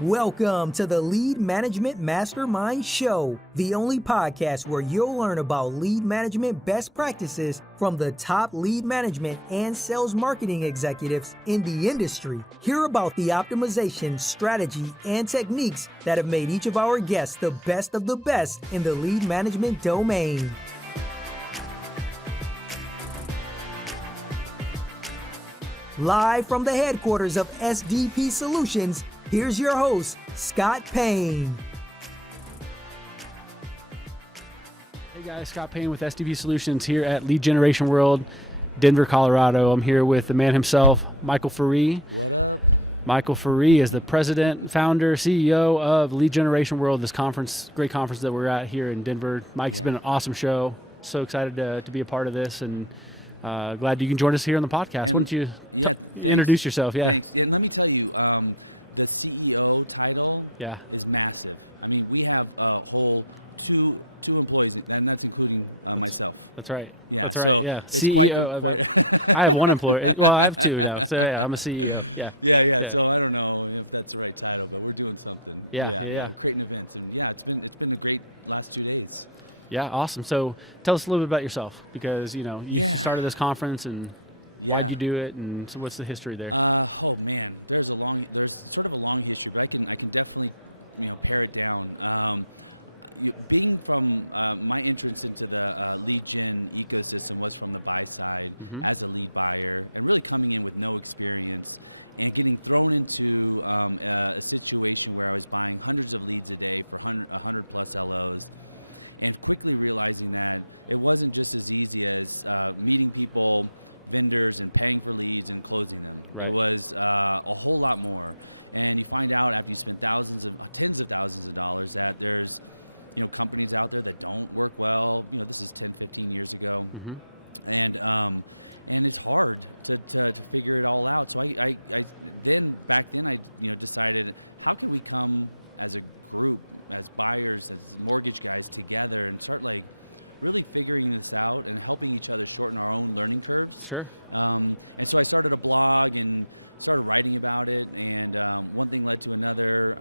Welcome to the Lead Management Mastermind Show, the only podcast where you'll learn about lead management best practices from the top lead management and sales marketing executives in the industry. Hear about the optimization, strategy, and techniques that have made each of our guests the best of the best in the lead management domain. Live from the headquarters of SDP Solutions, here's your host, Scott Payne. Hey guys, Scott Payne with SDP Solutions here at Lead Generation World, Denver, Colorado. I'm here with the man himself, Michael Ferree. What up? Michael Ferree is the president, founder, CEO of Lead Generation World, this conference, great conference that we're at here in Denver. Mike's been an awesome show. So excited to be a part of this, and glad you can join us here on the podcast. Why don't you introduce yourself? Yeah, thanks. And let me tell you, the CEO title is massive. I mean, we have a whole two employees, and that's including myself. That's right. Yeah, that's so right. it's CEO quite. I have one employee. Well, I have two now. So I'm a CEO. Yeah. So I don't know if that's the right title, but we're doing something. Yeah. Creating events, and it's been a great last 2 days. Yeah, awesome. So tell us a little bit about yourself, because you started this conference, and why did you do it, and so what's the history there? Oh man, there's sort of a long history, but I can definitely pare it down. Being from my entrance into the lead gen ecosystem was from the buy side as a lead buyer, and really coming in with no experience and getting thrown into a situation where I was buying hundreds of leads a day for 100 plus LOs. And quickly realizing that it wasn't just as easy as meeting people, vendors, and paying for leads and closing them. Right. It was a whole lot more. And you find out after you spend tens of thousands of dollars that there's companies out there that don't work well. This is 10, 15 years ago. And it's hard to figure it all out. So I back then decided, how can we come as a group, as buyers, as mortgage guys together, and start really figuring this out and helping each other shorten our own learning curves. Sure. And so I started a blog and started writing about it, and one thing led to another.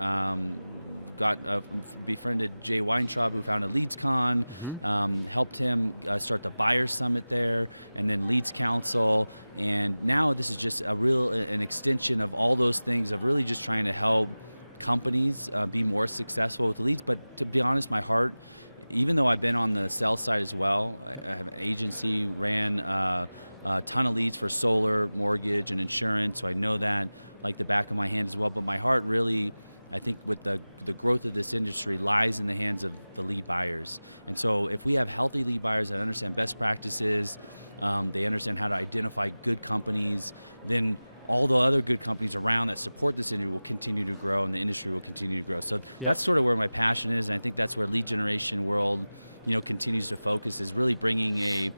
Befriended Jay Weintraub, who founded LeadsCon, helped him start the Buyer Summit there, and then Leads Council, and now this is just an extension of all those things, of really just trying to help companies be more successful with leads. But to be honest, my heart, even though I've been on the sales side as well, I have an agency, ran a ton of leads for solar, mortgage, and insurance, so I know that like the back of my hand as well. But my heart really, I think, with the growth of this industry, lies in the hands of the lead buyers. And so if we have healthy lead buyers that understand best practices, they understand how to identify good companies, then all the other good companies around that support this industry will continue to grow, and the industry will continue to grow. So that's sort of where my passion is, and I think that's where Lead Generation World, continues to focus, is really bringing a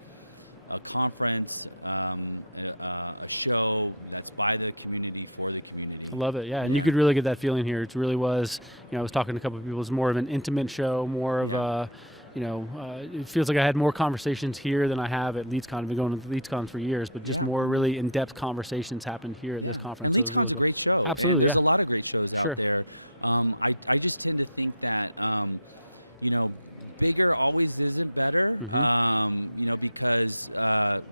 conference, a show that's by the community for the community. I love it, and you could really get that feeling here. It really was, I was talking to a couple of people, it was more of an intimate show, more of a, it feels like I had more conversations here than I have at LeadsCon. I've been going to LeadsCon for years, but just more really in-depth conversations happened here at this conference. And LeadsCon's a great show, and there's a lot of great shows out there. I just tend to think that, bigger always isn't better, because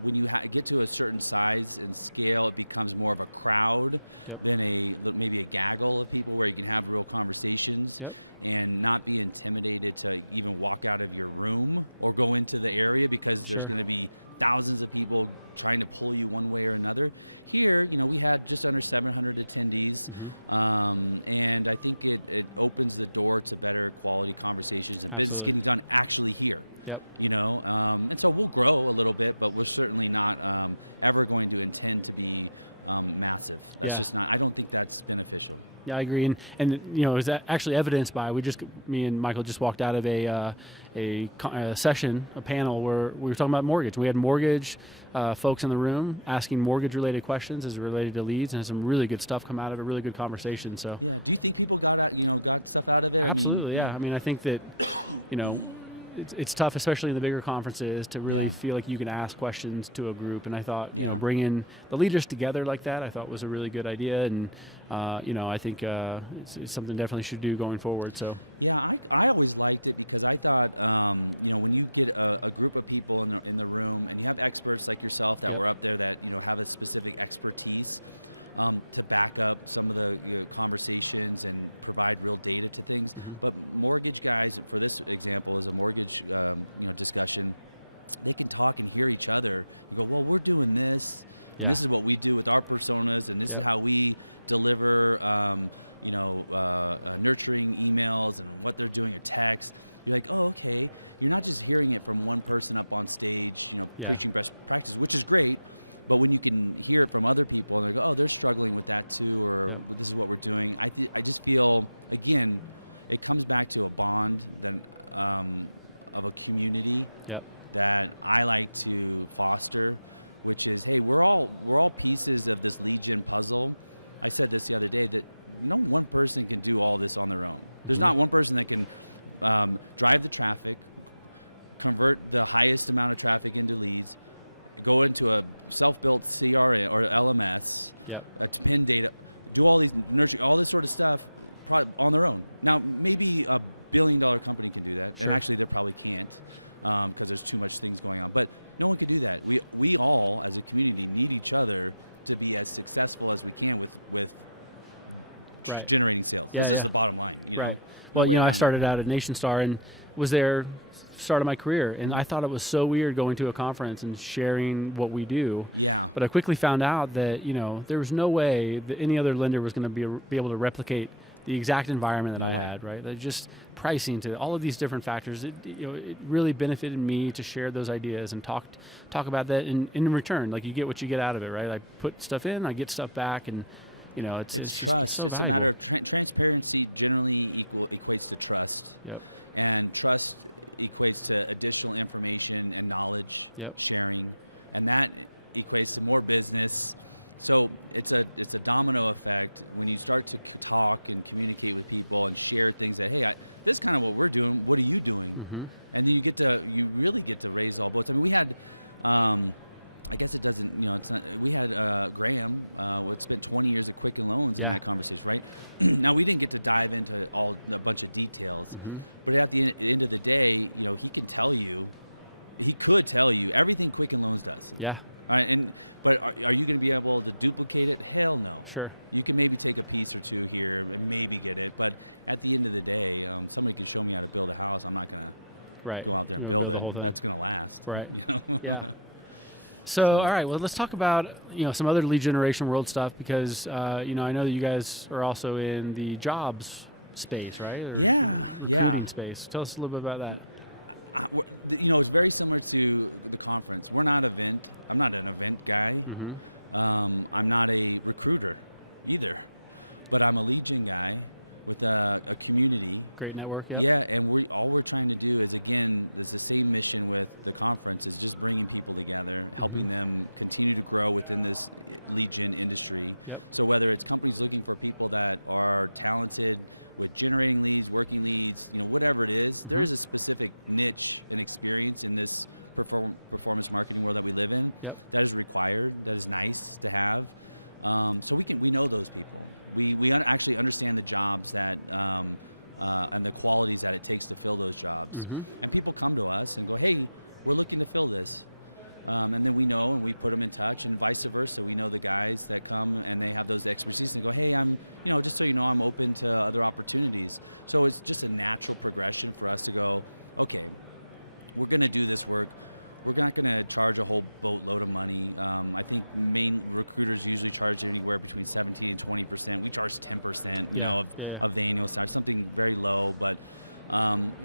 when you get to a certain size and scale, it becomes more of a crowd than maybe a gaggle of people where you can have real conversations and not be intimidated to even walk out of your room or go into the area, because there's going to be thousands of people trying to pull you one way or another. Here, we had just under 700 attendees, and I think it opens the door to better quality conversations and business getting done actually here. And so we'll grow a little bit, but we're certainly not ever going to intend to be massive. That's just not. I don't think that's beneficial. Yeah, I agree, and is that actually evidenced by me and Michael just walked out of a session, a panel where we were talking about mortgage. We had mortgage folks in the room asking mortgage-related questions as related to leads, and some really good stuff come out of it. Really good conversation. So do you think people got stuff out of it? Absolutely, I mean, I think that it's tough, especially in the bigger conferences, to really Yeah. feel like you can ask questions to a group. And I thought, Yeah. bringing the leaders together like that, I thought was a really good idea. And I think it's something definitely should do going forward. So Yeah, I always liked it because I thought, when you get a group of people in the room and you have experts like yourself that were up there that, have a specific expertise to back up some of the conversations and provide real data to things. Mm-hmm. But mortgage guys, for this example, is a mortgage, discussion. They can talk and hear each other and go, well, we're doing this, and this is what we do with our personas, and this is how we deliver, nurturing emails and what they're doing, a text. You're like, oh, okay. You're not just hearing it from one person up on stage, preaching best practice, which is great. But when you can hear it from other people and they go, oh, they're struggling with that too, or this is what we're doing. I just feel, again, it comes back to a bond that of a community that I like to foster, which is, hey, we're all pieces of this lead gen puzzle. I said this the other day, that no one person can do all this on their own. There's not one person that can drive the traffic, convert the highest amount of traffic into leads, go into a self-built CRM or LMS, to pin data, do all these nurturing, all this sort of stuff on their own. Now, maybe a billion-dollar company can do that, and actually they probably can't because there's too much things going on. But no one can do that. We all, as a community, need each other to be as successful as we can with generating sales. This is the bottom line, Right. Well, I started out at Nation Star and was there start of my career, and I thought it was so weird going to a conference and sharing what we do. Yeah. But I quickly found out that there was no way that any other lender was going to be able to replicate the exact environment that I had. Right. That just pricing to all of these different factors. It really benefited me to share those ideas and talk about that in return. Like, you get what you get out of it, right? I put stuff in, I get stuff back, and it's trust. So it's a matter of transparency. Generally equates to trust. Yep. And trust equates to additional information and knowledge sharing, and that equates to more business. So it's a domino effect when you start to talk and communicate with people and share things that, hey, this is kind of what we're doing. What are you doing? Mm-hmm. And then you really get to raise all boats. I mean, we had. I guess it doesn't, it's not, we had Graham, spent 20 years at Quicken Loans in that conversation, right? Now, we didn't get to dive into a bunch of details, but at the end of the day, he could tell you everything Quicken Loans does. Yeah. All right, but are you going to be able to duplicate it? Hell no. Sure. You can maybe take a piece or two here and maybe get it, but at the end of the day, somebody could show me how to build a house. I'm not going to go out there and build it. That's going to last. Right. Yeah. So, all right, well, let's talk about, some other lead generation world stuff, because, I know that you guys are also in the jobs space, right? Or recruiting space. Tell us a little bit about that. It's very similar to the conference. I'm not an event guy. Mm-hmm. I'm not a recruiter either, but I'm a lead gen guy with a community. Great network, yeah. Yeah, and we're trying to do is, again, there's the same mission with the conference, is just bringing people together, helping them continue to grow within this lead gen industry. Yep. So whether it's companies looking for people that are talented with generating leads, working leads, whatever it is, there is a specific niche and experience in this performance marketing world that we live in that is required, that is nice to have. So we know those people. We actually understand the jobs that and the qualities that it takes to fill those jobs. Mm-hmm. And people come to us and go, hey, we're looking to fill this. And then we know, and we put them in touch, and vice versa. We know the guys that come and they have those expertise and they go, hey, I'm, just so you know, I'm open to other opportunities. So it's just a natural progression for us to go, okay, we're going to do this work. We're not going to charge a whole boatload of money. I think main recruiters usually charge anywhere between 17 and 20%. We charge 10%, of the annual salary, something very low. But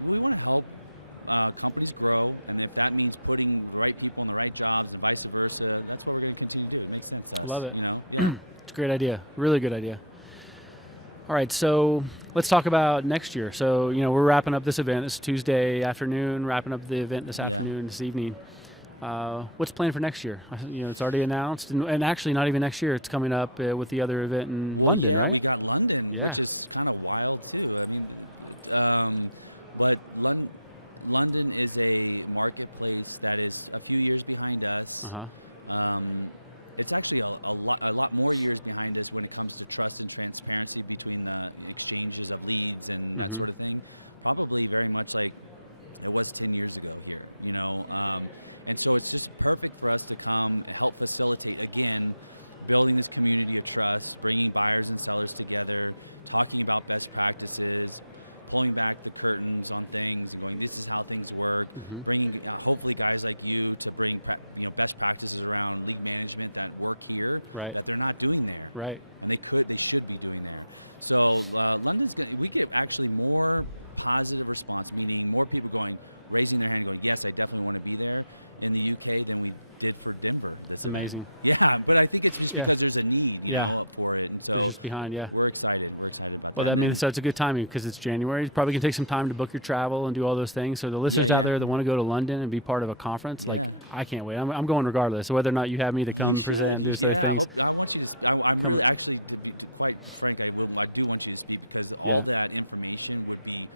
we want to help companies grow, and if that means putting the right people in the right jobs and vice versa, that's what we're going to continue to do. It makes sense to us. Love it. Yeah. It's a great idea. Really good idea. All right, so let's talk about next year. So, we're wrapping up this event. It's Tuesday afternoon, wrapping up the event this afternoon, this evening. What's planned for next year? It's already announced, and actually not even next year. It's coming up with the other event in London, right? We got London, which is kind of wild too. I mean, but London, London is a marketplace that is a few years behind us. It's actually a lot more years behind us when it comes to trust and transparency between the exchanges of leads and that sort of thing. Probably very much like it was 10 years ago here, and so it's just perfect for us to come and help facilitate, again, building this community of trust, bringing buyers and sellers together, talking about best practices, pulling back the curtains on things and going, this is how things work, bringing hopefully guys like you to bring best practices around lead management that work here, that they're not doing there, and they should be doing there. So London's we get actually more positive response, meaning more people raising their hand, going, yes, I definitely want to be there in the UK than we did for Denver. This amazing. event. Yeah, but I think it's just because there's a need, for it, and so just behind, we're excited. We're excited about that. Well, that means so it's a good timing because it's January. You probably can take some time to book your travel and do all those things. So the listeners out there that want to go to London and be part of a conference, I can't wait. I'm going regardless. So whether or not you have me to come present, I want you to. I'm really actually, to be quite frank, I do want you to speak because all that information would be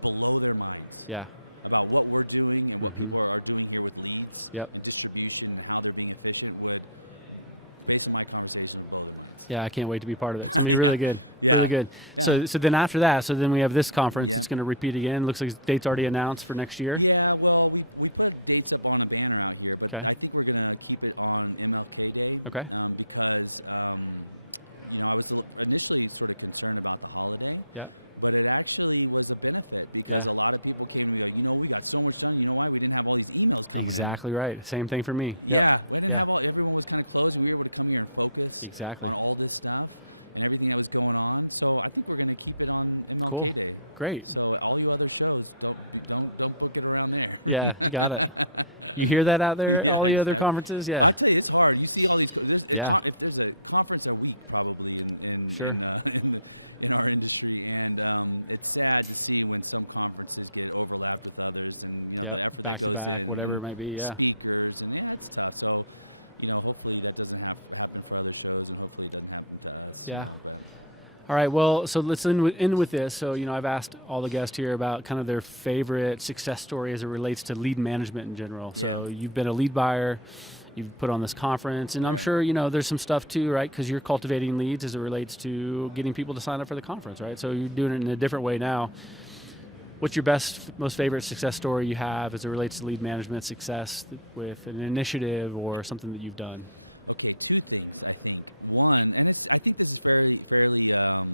below their minds. Yeah. About what we're doing and what people are doing here with leads and distribution and how they're being efficient would, based on my conversation, would blow their minds. Yeah, I can't wait to be part of it. It's going to be really good. Yeah. Really good. Yeah. So then after that, then we have this conference. It's going to repeat again. Looks like date's already announced for next year. Yeah, well, we put dates up on a banner out here, but I think we're going to keep it on MLK Day. Okay. Because, I was initially sort of concerned about the holiday. Yeah. But it actually was a benefit because a lot of people came to me like, we got so much done. You know why? We didn't have all these emails coming in. Exactly right. Same thing for me. Yeah. We didn't have everyone was kind of closed, and we were able to come here and focus on all this stuff and everything that was going on. So I think we're going to keep it on MLK Day. Great. So all you other shows, don't book it around there. Yeah, got it. You hear that out there? All the other conferences? Yeah. I tell you, it's hard. You see all these. If there's a conference a week, probably in our industry, and it's sad to see when some conferences get overlapped with others, and the effort that goes in, whatever it might be, speakers, and it's tough. So, hopefully that doesn't happen for other shows, and hopefully it doesn't happen to us. Yeah. But. All right, well, so let's end with this. So, I've asked all the guests here about kind of their favorite success story as it relates to lead management in general. So you've been a lead buyer, you've put on this conference, and I'm sure, there's some stuff too, right? Because you're cultivating leads as it relates to getting people to sign up for the conference, right? So you're doing it in a different way now. What's your most favorite success story you have as it relates to lead management success with an initiative or something that you've done? Okay, two things, I think. One, and I think this is fairly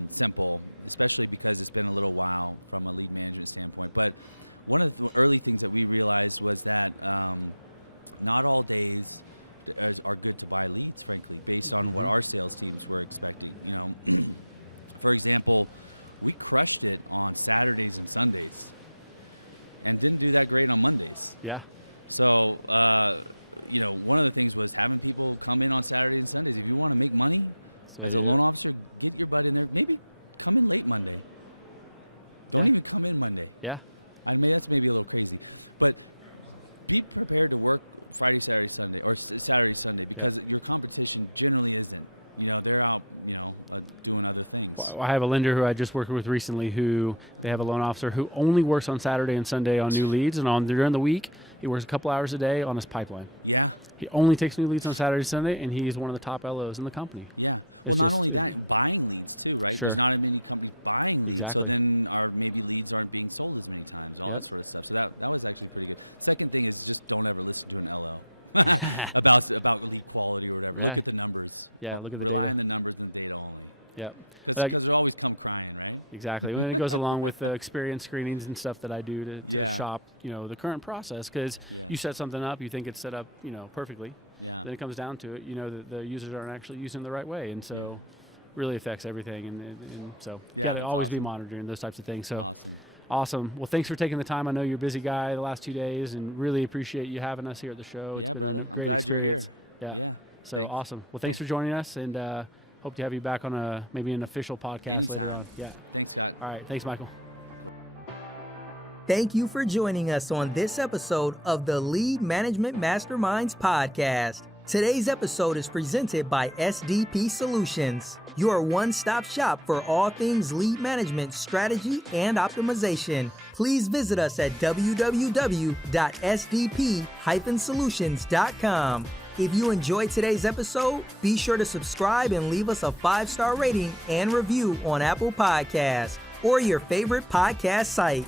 simple, especially because it's been a little while from a lead management standpoint. But one of the early things that we realized was that not all days are good to buy leads, frankly, based on what our sales teams were expecting. For example, we crushed it on Saturdays and Sundays and didn't do that great on Mondays. Yeah. So, one of the things was having people come in on Saturdays and Sundays. If you want to make money as a loan officer, get your butt in there. Maybe come in late Monday. Don't even come in Monday. Yeah. I mean, that's maybe a little crazy. But be prepared to work Friday, Saturday, Sunday, or Saturday, Sunday, because your competition generally isn't. They're out, doing other things. I have a lender who I just worked with recently who they have a loan officer who only works on Saturday and Sunday on new leads, and during the week, he works a couple hours a day on his pipeline. Yeah. He only takes new leads on Saturday, Sunday, and he's one of the top LOs in the company. Yeah. Well, not only that, buying leads too, right? Sure. There's not as many companies buying leads, Exactly. so then maybe leads aren't being sold as many times, all that sort of stuff. So that was actually pretty good. Second thing is just don't ever listen to an LO. about lead quality or whatever. Yeah. Look at the numbers. Yeah, look at the Rely data. on the numbers and the data only. Yeah. Because they always come crying, right? Exactly. And it goes along with the experience screenings and stuff that I do to shop, the current process. Because you set something up, you think it's set up, perfectly. Yeah. Then it comes down to it, that the users aren't actually using it the right way. And so really affects everything. And so gotta always be monitoring those types of things. So Awesome. Well, thanks for taking the time. I know you're a busy guy the last 2 days, and really appreciate you having us here at the show. Yeah, brother. I'm glad you're here. Yeah. So thanks. Awesome. Well, thanks for joining us, and hope to have you back on maybe an official podcast anytime. later on. Yeah. Thanks, Scott. All right. Thanks, Michael. Thank you for joining us on this episode of the Lead Management Masterminds podcast. Today's episode is presented by SDP Solutions, your one-stop shop for all things lead management strategy and optimization. please visit us at www.sdp-solutions.com. If you enjoyed today's episode, be sure to subscribe and leave us a 5-star rating and review on Apple Podcasts or your favorite podcast site.